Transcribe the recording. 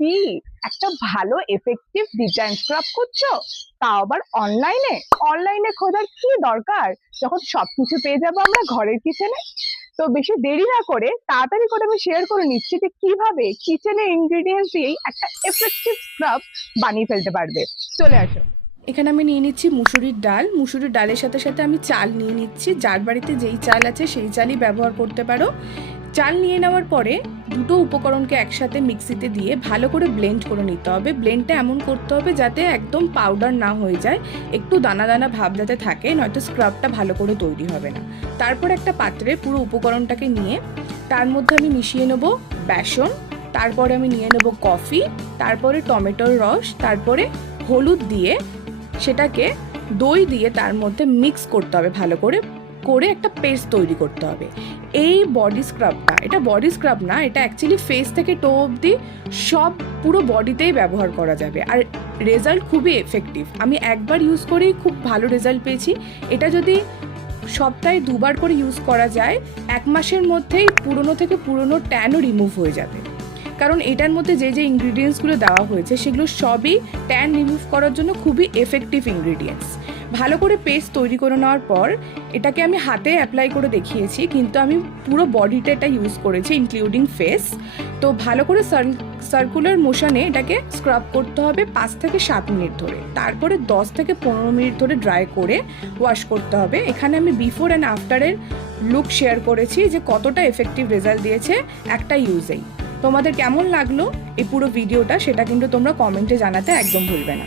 কি একটা ভালো এফেক্টিভ ডিজাইন স্ক্রাব করছো, তাও আবার অনলাইনে? অনলাইনে খোঁজার কি দরকার যখন সবকিছু পেয়ে যাবো আমরা ঘরের কিচেনে? তো বেশি দেরি না করে তাড়াতাড়ি করে আমি শেয়ার করে নিচ্ছি যে কিভাবে কিচেনের ইনগ্রেডিয়েন্টস দিয়েই একটা এফেক্টিভ স্ক্রাব বানিয়ে ফেলতে পারবে। চলে আসো। এখানে আমি নিয়ে নিচ্ছি মুসুরির ডাল। মুসুরির ডালের সাথে সাথে আমি চাল নিয়ে নিচ্ছি। যার বাড়িতে যেই চাল আছে সেই চালই ব্যবহার করতে পারো। চাল নিয়ে নেওয়ার পরে দুটো উপকরণকে একসাথে মিক্সিতে দিয়ে ভালো করে ব্লেন্ড করে নিতে হবে। ব্লেন্ডটা এমন করতে হবে যাতে একদম পাউডার না হয়ে যায়, একটু দানা দানা ভাব যাতে থাকে, নয়তো স্ক্রাবটা ভালো করে তৈরি হবে না। তারপর একটা পাত্রে পুরো উপকরণটাকে নিয়ে তার মধ্যে আমি মিশিয়ে নেব বেসন, তারপরে আমি নিয়ে নেব কফি, তারপরে টমেটোর রস, তারপরে হলুদ দিয়ে সেটাকে দই দিয়ে তার মধ্যে মিক্স করতে হবে ভালো করে, করে একটা পেস্ট তৈরি করতে হবে। এই বডি স্ক্রাবটা, এটা বডি স্ক্রাব না, এটা অ্যাকচুয়ালি ফেস থেকে টো অবধি সব পুরো বডিতেই ব্যবহার করা যাবে, আর রেজাল্ট খুবই এফেক্টিভ। আমি একবার ইউজ করেই খুব ভালো রেজাল্ট পেয়েছি। এটা যদি সপ্তাহে দুবার করে ইউজ করা যায়, 1 মাসের মধ্যেই পুরনো থেকে পুরনো ট্যানও রিমুভ হয়ে যাবে। কারণ এটার মধ্যে যে যে ইনগ্রিডিয়েন্টসগুলো দেওয়া হয়েছে সেগুলো সবই ট্যান রিমুভ করার জন্য খুবই এফেক্টিভ ইনগ্রিডিয়েন্টস। ভালো করে পেস্ট তৈরি করে নেওয়ার পর এটাকে আমি হাতে অ্যাপ্লাই করে দেখিয়েছি, কিন্তু আমি পুরো বডিতে এটা ইউজ করেছি ইনক্লুডিং ফেস। তো ভালো করে সার্কুলার মোশনে এটাকে স্ক্রাব করতে হবে 5 থেকে 7 মিনিট ধরে, তারপরে 10 থেকে 15 মিনিট ধরে ড্রাই করে ওয়াশ করতে হবে। এখানে আমি বিফোর অ্যান্ড আফটারের লুক শেয়ার করেছি যে কতটা এফেক্টিভ রেজাল্ট দিয়েছে একটা ইউজেই। তোমাদের কেমন লাগলো এই পুরো ভিডিওটা সেটা কিন্তু তোমরা কমেন্টে জানাতে একদম ভুলবে না।